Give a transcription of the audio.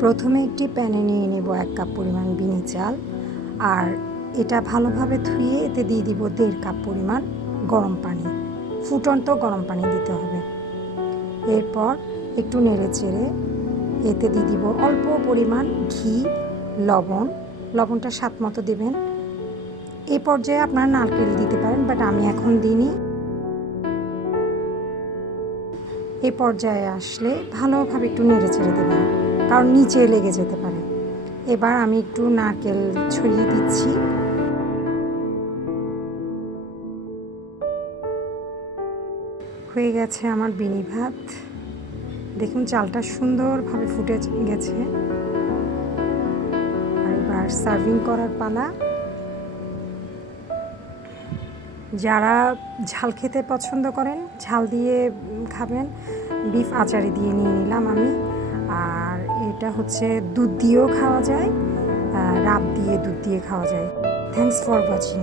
প্রথমে একটি প্যানে নিয়ে নেব 1 কাপ পরিমাণ বিনি চাল, আর এটা ভালোভাবে ধুয়ে এতে দিয়ে দিব 1.5 কাপ পরিমাণ গরম পানি। ফুটন্ত গরম পানি দিতে হবে। এরপর একটু নেড়ে চেড়ে এতে দিয়ে দিব অল্প পরিমাণ ঘি, লবণটা স্বাদ মতো দেবেন। এই পর্যায়ে আপনারা নারকেল দিতে পারেন, বাট আমি এখন দিইনি। এই পর্যায়ে আসলে ভালোভাবে একটু নেড়ে চেড়ে দেবেন, কারণ নিচে লেগে যেতে পারে। এবার আমি একটু নারকেল ছড়িয়ে দিচ্ছি। হয়ে গেছে আমার বিনি ভাত। দেখুন চালটা সুন্দরভাবে ফুটে গেছে। আর এবার সার্ভিং করার পালা। যারা ঝাল খেতে পছন্দ করেন, ঝাল দিয়ে খাবেন, বিফ আচারি দিয়ে নিয়ে নিলাম আমি। আর এটা হচ্ছে দুধ দিয়েও খাওয়া যায়, রাব দিয়ে দুধ দিয়ে খাওয়া যায়। Thanks for watching.